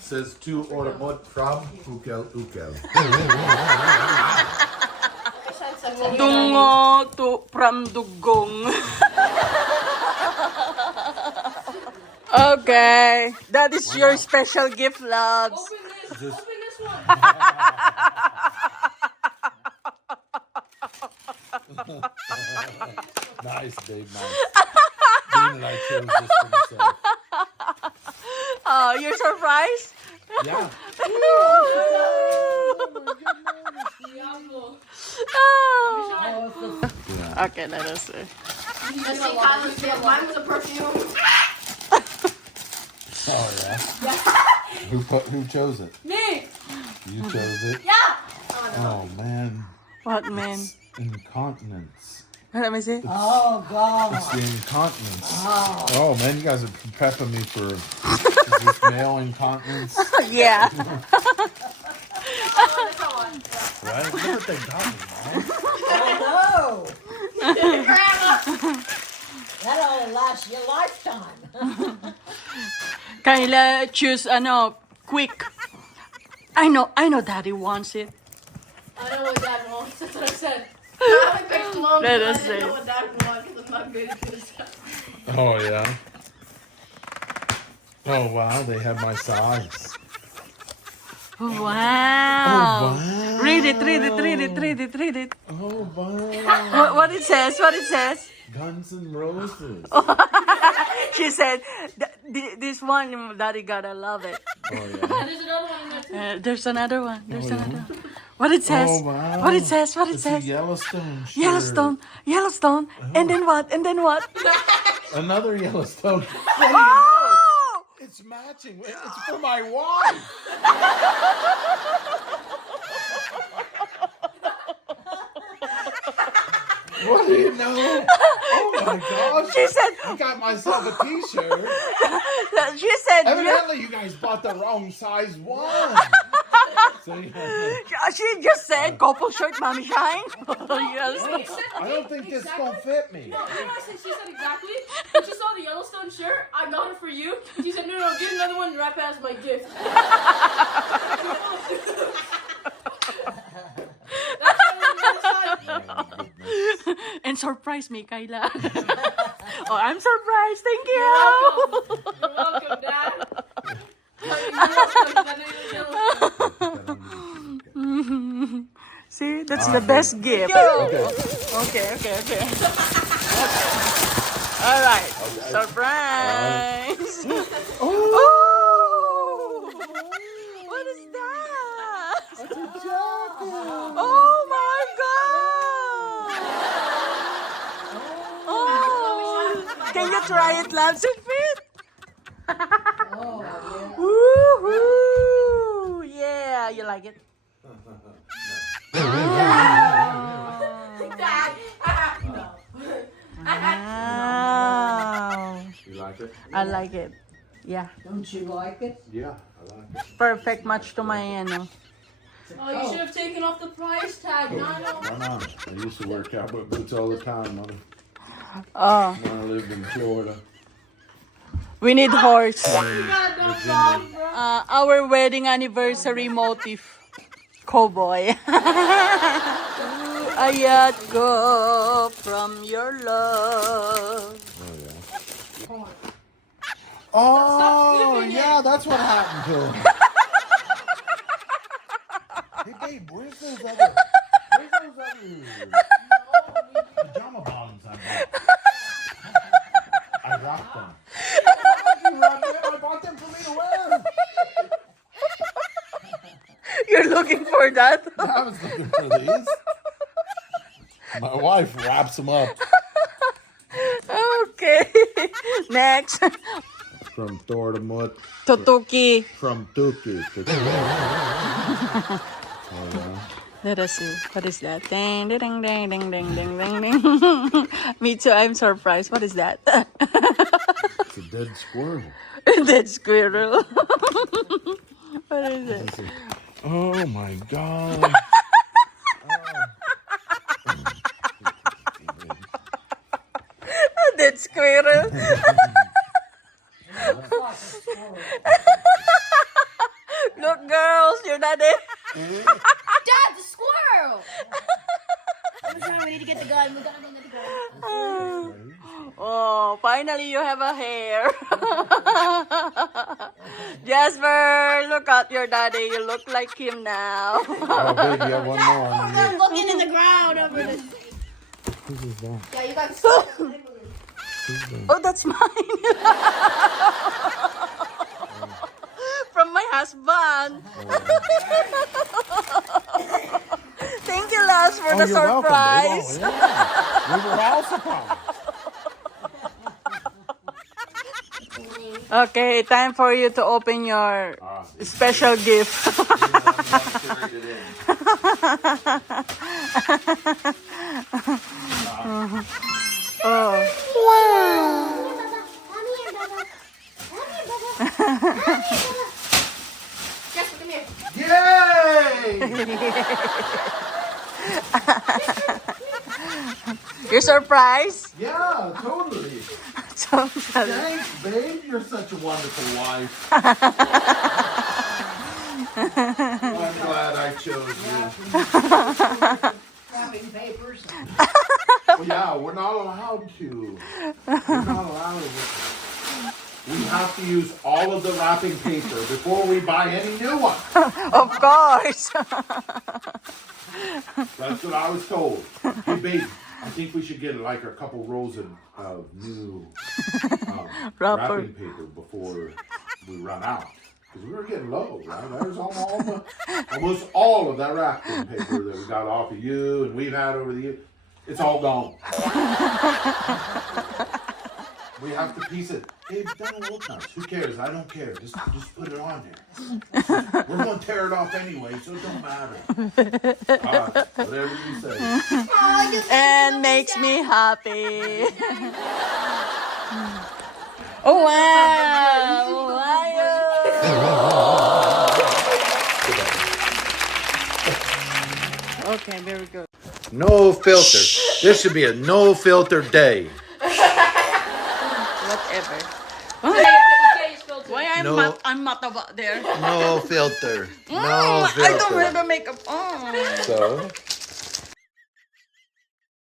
says to ormot from Ukel Ukel. Dungo to from Dugong. Okay, that is your special gift, loves. Open this one. Nice, babe, nice. Being that I chose this for myself. Oh, you're surprised? Yeah. Oh. Okay, let us see. Mine was a perfume. Oh yeah. Who chose it? Me. You chose it. Yeah. Oh man. What, man? Incontinence. Let me see. Oh, God. It's the incontinence. Oh man, you guys are prepping me for is this male incontinence. Yeah. Right? Look what they got me, man. Oh, that only lasts your lifetime. Kayla, choose quick. I know Daddy wants it. I know what Dad wants. That's what I said. I picked cologne. Let I us didn't see. know what Dad wanted because I'm not good at this stuff. Oh yeah. Oh wow, they have my size. Wow. Oh, wow. Read it. Oh wow. What it says? Guns N' Roses. She said, this one, Daddy gotta love it. Oh yeah. There's another one in there too. There's another one. What it says? Oh wow. What it says? It's a Yellowstone shirt. Yellowstone. And then what? Another Yellowstone. Oh! It's matching. It's for my wife. What do you know? Oh my gosh. She said, I got myself a t-shirt. she said, Evidently you guys bought the wrong size one. So, she just said, couple shirt, Mommy Shine. Yellowstone. I don't think this gonna fit me. No, you know what she said exactly? When she saw the Yellowstone shirt, I got it for you. She said, no, get another one and wrap it as my gift. And surprise me, Kayla. Oh, I'm surprised. Thank you. You're welcome, Dad. You're welcome. See, that's the best gift. Okay. All right. Surprise. Oh. What is that? It's a jacket. Oh my God. Oh. Can you try it, Labs and Fit? Woohoo! Yeah, you like it? Dad. Wow. You like it? I like it. Yeah. Don't you like it? Yeah, I like it. Perfect match to my Oh, you should have taken off the price tag. No. Why not? I used to wear cowboy boots all the time, mother. Oh, When I lived in Florida. we need horse. Goddamn dog, bro. Our wedding anniversary motif. Cowboy. Ayat ko from your love. Oh, yeah, that's what happened to him. Hey, babe, where's those other pajama bottoms I bought? I rocked them. Why'd you rock them? I bought them for me to wear. You're looking for that? I was looking for these. My wife wraps them up. Okay. Next. From Thor to Mut. Tutuki. From Tuki. Let us see. What is that? Ding, ding, ding, ding, ding, ding, ding, ding. Me too. I'm surprised. What is that? It's a dead squirrel. Dead squirrel. What is it? Oh my God. Dead squirrel. your daddy? Dad, the squirrel! We need to get the gun. We gotta go get the gun. Oh, finally you have a hair. Jasper, look at your daddy. You look like him now. Oh, baby, I have one more on you. I'm looking in the ground over this. Who's is that? Yeah, you guys. Oh, that's mine. From my husband. Thank you, Les, for the you're welcome, babe. surprise. Oh, yeah. We were all surprised. Okay, time for you to open your special gift. Oh. Jasper, come here. Yay! You're surprised? Yeah, totally. Thanks, babe. You're such a wonderful wife. I'm glad I chose you. Wrapping papers. Well, yeah, we're not allowed to. We're not allowed to. We have to use all of the wrapping paper before we buy any new one. Of course. That's what I was told. Hey, babe, I think we should get like a couple rolls of new wrapping paper before we run out. Because we were getting low, right? There's almost all of that wrapping paper that we got off of you and we've had over the years. It's all gone. We have to piece it. Hey, done it old times. Who cares? I don't care. Just put it on there. We're going to tear it off anyway, so it don't matter. Whatever you say. And makes me happy. Oh, wow. Wow. Okay, very good. No filter. This should be a no filter day. Whatever. You can't use filters. Why I'm mataba there? No filter. I don't have a makeup on. So